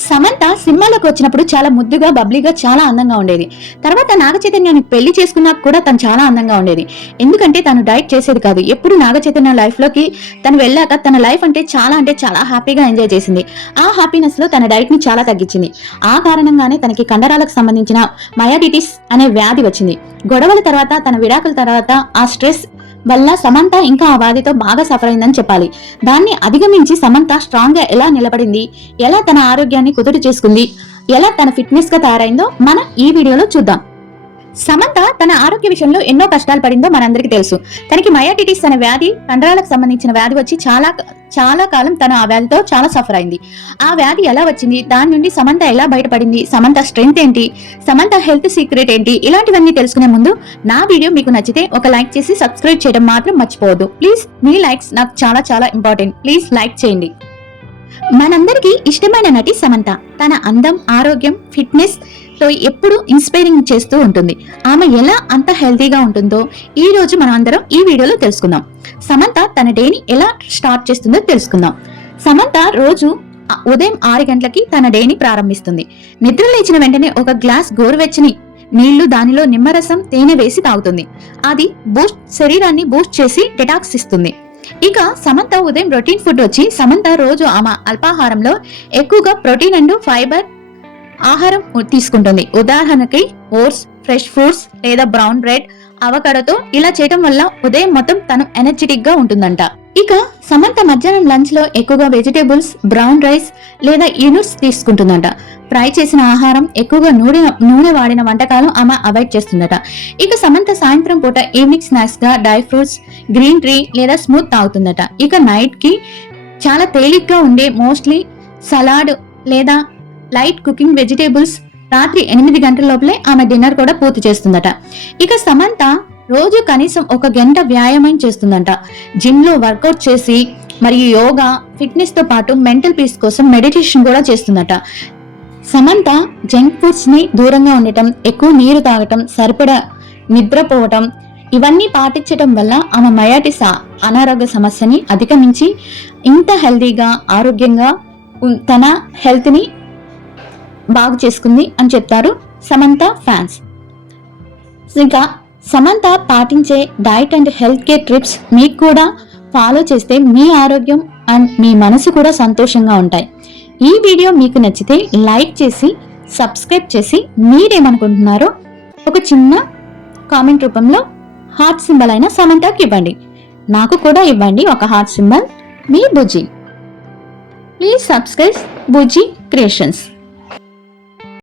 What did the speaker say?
సమంత సినిమాలోకి వచ్చినప్పుడు చాలా ముద్దుగా బబ్లీగా చాలా అందంగా ఉండేది. తర్వాత నాగ చైతన్యాన్ని పెళ్లి చేసుకున్నాక కూడా తను చాలా అందంగా ఉండేది. ఎందుకంటే తను డైట్ చేసేది కాదు. ఎప్పుడు నాగ చైతన్య లైఫ్ లోకి తను వెళ్ళాక తన లైఫ్ అంటే చాలా హ్యాపీగా ఎంజాయ్ చేసింది. ఆ హ్యాపీనెస్ లో తన డైట్ ని చాలా తగ్గించింది. ఆ కారణంగానే తనకి కండరాలకు సంబంధించిన మయాడిటిస్ అనే వ్యాధి వచ్చింది. గొడవల తర్వాత, తన విడాకుల తర్వాత ఆ స్ట్రెస్ వల్ల సమంత ఇంకా ఆ వ్యాధితో బాగా సఫర్ అయిందని చెప్పాలి. దాన్ని అధిగమించి సమంత స్ట్రాంగ్ గా ఎలా నిలబడింది, ఎలా తన ఆరోగ్యాన్ని కుదుట చేసుకుంది, ఎలా తన ఫిట్నెస్ గా తయారైందో మనం ఈ వీడియోలో చూద్దాం. సమంత తన ఆరోగ్య విషయంలో ఎన్నో కష్టాలు పడిందో మనందరికీ తెలుసు. తనకి మయాటిటిస్ అనే వ్యాధి, కండరాలకు సంబంధించిన వ్యాధి వచ్చి చాలా కాలం తను ఆ వ్యాధితో చాలా సఫర్ అయింది. ఆ వ్యాధి ఎలా వచ్చింది, దాని నుండి సమంత ఎలా బయటపడింది, సమంత స్ట్రెంగ్త్ ఏంటి, సమంత హెల్త్ సీక్రెట్ ఏంటి, ఇలాంటివన్నీ తెలుసుకునే ముందు నా వీడియో మీకు నచ్చితే ఒక లైక్ చేసి సబ్స్క్రైబ్ చేయడం మాత్రం మర్చిపోవద్దు. ప్లీజ్, మీ లైక్స్ నాకు చాలా ఇంపార్టెంట్. ప్లీజ్ లైక్ చేయండి. మనందరికీ ఇష్టమైన నటి సమంత. తన అందం, ఆరోగ్యం, ఫిట్నెస్ తో ఎప్పుడు ఇన్స్పైరింగ్ చేస్తూ ఉంటుంది. ఆమె ఎలా అంత హెల్తీగా ఉంటుందో ఈ రోజు మనం అందరం ఈ వీడియోలో తెలుసుకుందాం. సమంత తన డేని ఎలా స్టార్ట్ చేస్తుందో తెలుసుకుందాం. సమంత రోజు ఉదయం 6 గంటలకి తన డేని ప్రారంభిస్తుంది. నిద్ర లేచిన వెంటనే ఒక గ్లాస్ గోరువెచ్చని నీళ్లు, దానిలో నిమ్మరసం, తేనె వేసి తాగుతుంది. అది శరీరాన్ని బూస్ట్ చేసి డెటాక్స్ ఇస్తుంది. ఇక సమంత ఉదయం ప్రోటీన్ ఫుడ్ వచ్చి సమంత రోజు ఆమె అల్పాహారంలో ఎక్కువగా ప్రోటీన్ అండ్ ఫైబర్ ఆహారం తీసుకుంటుంది. ఉదాహరణకి ఓట్స్, ఫ్రెష్ ఫ్రూట్స్ లేదా బ్రౌన్ బ్రెడ్, అవకాడోతో ఇలా చేయడం వల్ల ఉదయం మొత్తం తను ఎనర్జెటిక్ గా ఉంటుందంట. ఇక సమంత మధ్యాహ్నం లంచ్ లో ఎక్కువగా వెజిటేబుల్స్, బ్రౌన్ రైస్ లేదా యూనిట్స్ తీసుకుంటుందంట. ఫ్రై చేసిన ఆహారం, ఎక్కువగా నూనె వాడిన వంటకాలు ఆమె అవాయిడ్ చేస్తుందట. ఇక సమంత సాయంత్రం పూట ఈవినింగ్ స్నాక్స్ గా డ్రై ఫ్రూట్స్, గ్రీన్ టీ లేదా స్మూత్ తాగుతుందట. ఇక నైట్ కి చాలా తేలిగ్గా ఉండే మోస్ట్లీ సలాడ్ లేదా లైట్ కుకింగ్ వెజిటేబుల్స్. రాత్రి 8 గంటల లోపలే ఆమె డిన్నర్ కూడా పూర్తి చేస్తుందట. ఇక సమంత రోజు కనీసం 1 గంట వ్యాయామం చేస్తుందంట. జిమ్ లో వర్కౌట్ చేసి మరియు యోగా, ఫిట్నెస్ తో పాటు మెంటల్ పీస్ కోసం మెడిటేషన్ కూడా చేస్తుందట. సమంత జంక్ ఫుడ్స్ ని దూరంగా ఉండటం, ఎక్కువ నీరు తాగటం, సరిపడా నిద్రపోవటం, ఇవన్నీ పాటించడం వల్ల ఆమె మయాటిస్ అనారోగ్య సమస్యని అధిగమించి ఇంత హెల్దీగా, ఆరోగ్యంగా తన హెల్త్ ని బాగు చేసుకుంది అని చెప్తారు సమంత ఫ్యాన్స్. ఇంకా సమంత పాటించే diet and health care tips మీకు కూడా ఫాలో చేస్తే మీ ఆరోగ్యం అండ్ మీ మనసు కూడా సంతోషంగా ఉంటాయి. ఈ వీడియో మీకు నచ్చితే లైక్ చేసి సబ్స్క్రైబ్ చేసి మీరేమనుకుంటున్నారో ఒక చిన్న కామెంట్ రూపంలో హార్ట్ సింబల్ అయిన సమంతకి ఇవ్వండి. నాకు కూడా ఇవ్వండి ఒక heart symbol. Me Bujji. Please subscribe Bujji creations.